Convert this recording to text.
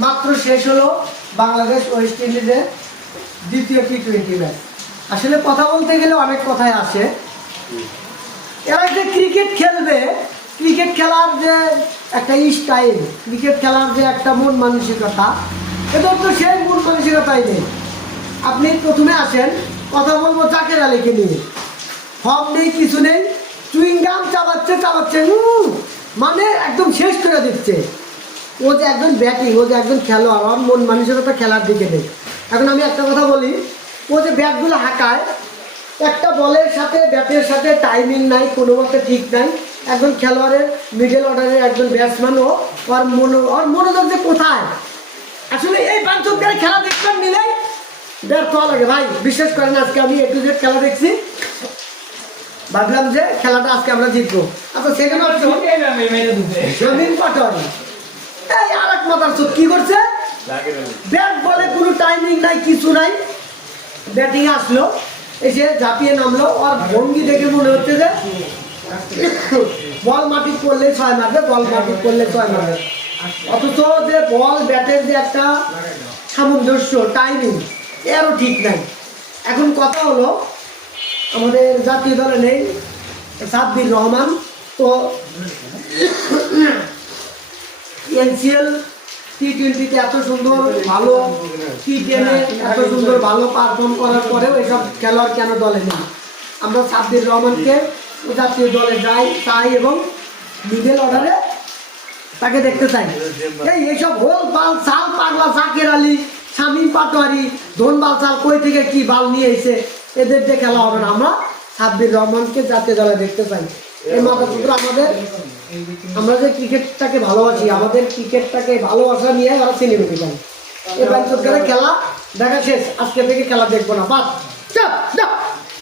মাত্র শেষ হলো বাংলাদেশ ওয়েস্ট ইন্ডিজের দ্বিতীয় টি টোয়েন্টি ম্যাচ আসলে কথা বলতে গেলে অনেক কথাই আসে এরা যে ক্রিকেট খেলবে ক্রিকেট খেলার যে একটা স্টাইল ক্রিকেট খেলার যে একটা মন মানসিকতা, এদের তো সেই মন মানসিকতাই নেই। আপনি প্রথমে আসেন, কথা বলব জাকের আলীকে নিয়ে। ফর্ম নেই, কিছু নেই চুইংগাম চাবাচ্ছে চাবাচ্ছে মানে একদম শেষ করে দিচ্ছে। ও যে একজন ব্যাটিং ও যে একজন খেলোয়াড় ওর মন মানসিকতা খেলার দিকে নেই। এখন আমি একটা কথা বলি ও যে ব্যাটগুলো হাঁকায় একটা বলের সাথে ব্যাটের সাথে টাইমিং নাই কোনো মতে ঠিক নাই। একজন খেলোয়াড়ের মিডল অর্ডারের একজন ব্যাটসম্যান ও ওর মনো ওর মনোযোগ যে কোথায়? আসলে এই পাঁচজনকার খেলা দেখতাম মিলে ব্যর্থ লাগে। ভাই বিশ্বাস করেন আজকে আমি একটু জেড খেলা দেখছি। ভাবলাম যে খেলাটা আজকে আমরা জিতবো। আচ্ছা সেখানে শামিম পাটোয়ারি আর এক মাথার চোখ কি করছে? ব্যাট বলে কোনো টাইমিং নাই কিছু নাই। ব্যাটিং আসলো এসে ঝাঁপিয়ে নামলো। আর ভঙ্গি দেখে মনে হচ্ছে যে বল মাটি করলে ছয় মারবে বল মাটি করলে ছয় মারবে। অথচ যে বল ব্যাটের যে একটা সামঞ্জস্য টাইমিং এরও ঠিক নাই। এখন কথা হলো আমাদের জাতীয় দলে নেই সাব্বির রহমান তো এনসিএল টি টোয়েন্টিতে এত সুন্দর ভালো টি টেনে এত সুন্দর ভালো পারফর্ম করার পরেও এসব খেলোয়াড় কেন দলে নেই? আমরা সাব্বির রহমানকে জাতীয় দলে যাই, চাই এবং মিডল অর্ডারে তাকে দেখতে চাই। এই এইসব হোল পাল, সাল, পাগলা, সাকের আলী, শামীম পাটোয়ারি, ধনবাল সাল কই থেকে কি বাল নিয়ে এসে এদের দিয়ে খেলা হবে না। আমরা সাব্বির রহমানকে জাতীয় দলে দেখতে চাই। এই মাথাপুত্র আমাদের আমরা যে ক্রিকেটটাকে ভালোবাসি, আমাদের ক্রিকেটটাকে ভালোবাসা নিয়ে ওরা সিনেমেটি পাই এবার খেলা দেখা শেষ, আজকে থেকে খেলা দেখব না। বাস